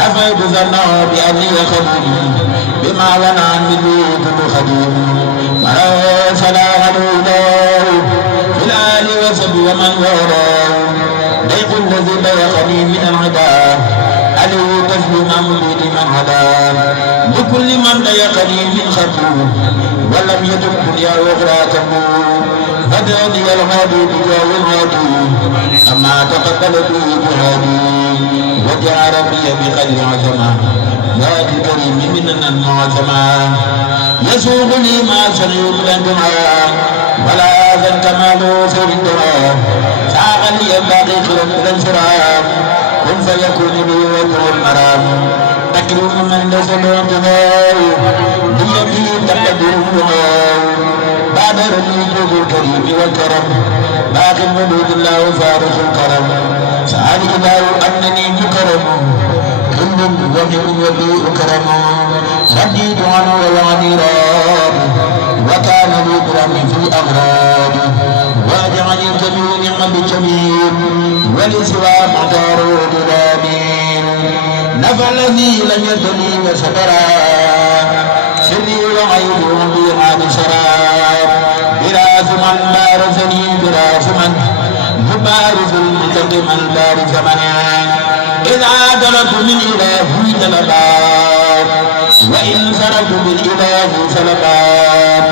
نفيت ظنه بأني خديم بما ونعن مني كل خديم مروا صلاح الهدى في الآل وسب ومن وراه ضيق الذي بلغني من العدا عليه تسليما مريد من هدى لكل من ضيقني من خطوه ولم يتب دنيا أخرى تمور هداني الهادي بجاه الهادي أما تقبل به جهادي وجعل ربي بخير عظمه ذات الكريم مننا معظما يسوق لي ما سنير الدعاء ولا أذن كمال سر الدعاء ساق لي الباقي خير الانصراف كن فيكون لي وجه المرام تكريم من ليس له انتهاء بيده تقدر الدعاء بعد رجل الكريم والكرم باقي الوجود الله فارس الكرم سأل الله أنني مكرم كل وجه وبيء كرم رديت عنه ووعدي راب وكان لي كرمي في الأغراب واجعل الجميل نعم بالجميل ولسوى مدار دلامين نفع الذي لم يدني وسترى سري وعيبي وبيعاد شراب براس من بارزني براس من مبارز المنتقم البارز من إذا دلت من إلهي دلبات وإن سرت بالإله سلبات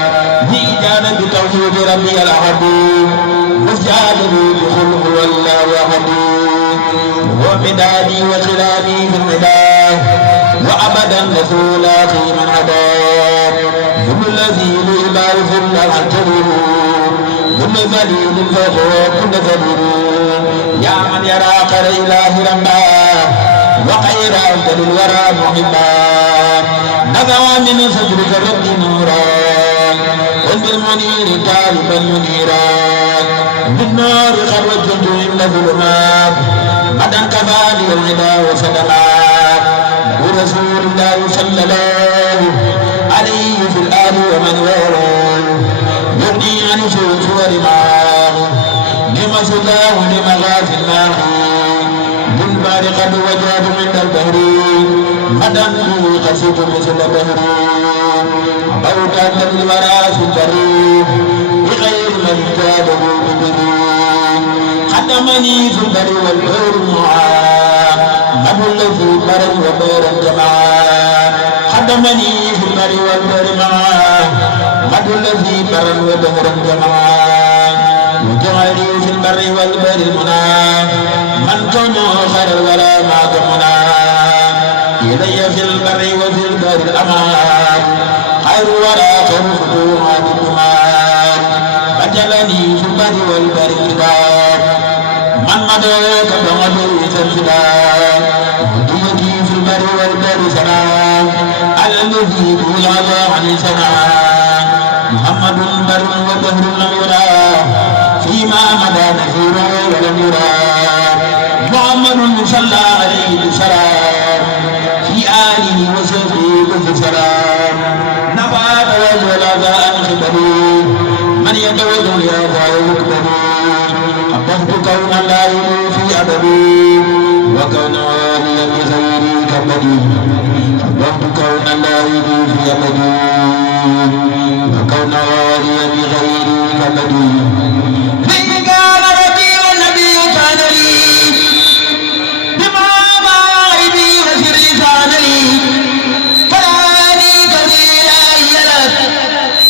بإجانة بتوحيد ربي العبود مجادل بخلق والله عبود ومدادي وخلافي في المداد وأبدا رسولاتي من عباد ذم الذي لإبارز الله كل ذليل فهو كل ذليل يا من يرى خير إله ربا وخير أفضل الورى محبا نبع من صدرك رب نورا قل بالمنير طالبا منيرا بالنار خرجت إلا ظلمات غدا كفاني الغدا وصدقات ورسول الله صلى الله عليه في الآل ومن والاه يغني عن شوك ورماه لما سداه لمغاث الله بالبار قد وجاد من البهر غدا قصيد مثل بهر موتا للورى في البر بغير من جاده ببر خدمني في البر والبر معاه مد الذي برا وبيرا جمعا خدمني في البر والبر معاه مد الذي برا وبيرا جمعا وجعلي في البر والبر المنى من كونه خير الورى ما كمنا إلي في البر وفي البر الأمان خير الورى خير فتوحات الأمان بجلني في البر والبر الكتاب من مدعوك بمدعو الفداء وديتي في البر والبر سلام على الذي طول عن سلام محمد بر وبهر لم يرى فيما مدى نذيرا ولم يرى محمد صلى عليه وسلم في آله وصحبه وسلم نفع ولا عن خبري من يتوجه يا ذا يكبري أحببت كون الله في أبدي وكون والي بغيري كبدي أحببت كون الله في أبدي وكون والي بغيري كبدي في كان ربي والنبي كان لي بما معيبي وسري كان لي فلاني كثيرا يلت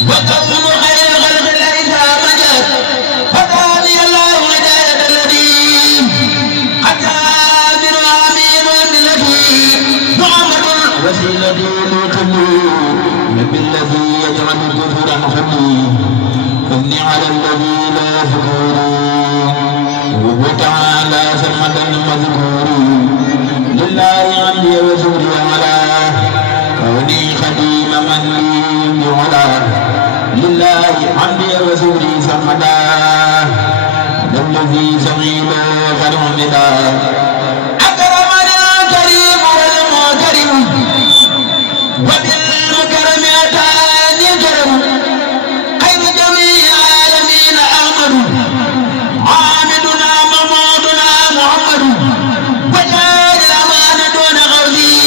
وكون خير الخلق ليس مجد فداني الله هداية الذي حتى من أمين الذي محمد وسيلتي لكل بالذي يجعل كفرا حبي أمني على الذي لا ذكوري وتعالى سمدا مذكوري لله عندي وزوري على كوني خديم من لي وعلى لله عندي وزوري سمدا الذي سميل غرمدا أكرمني الكريم والمكرم وبالمكرم أتاني الكرم خير جميع العالمين أحمد عامدنا محمدنا محمد وجعل الأمان دون غوثي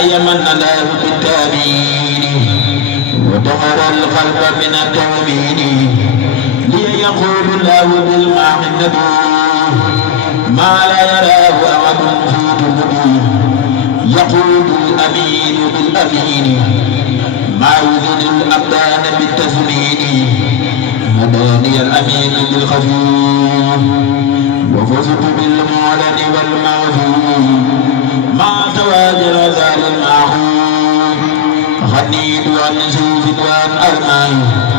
علي من الله بالتأمين ودمر القلب من التأمين لي يقول الله بالماء النبي ما لا يراه أحد في دنيا يقول الأمين بالأمين ما يذل الأبدان بالتزمين هداني الأمين بالخفيف وفزت بالمعلن والمعفو ما تواجر ذا المعهود غنيت عن سيف وعن أرمان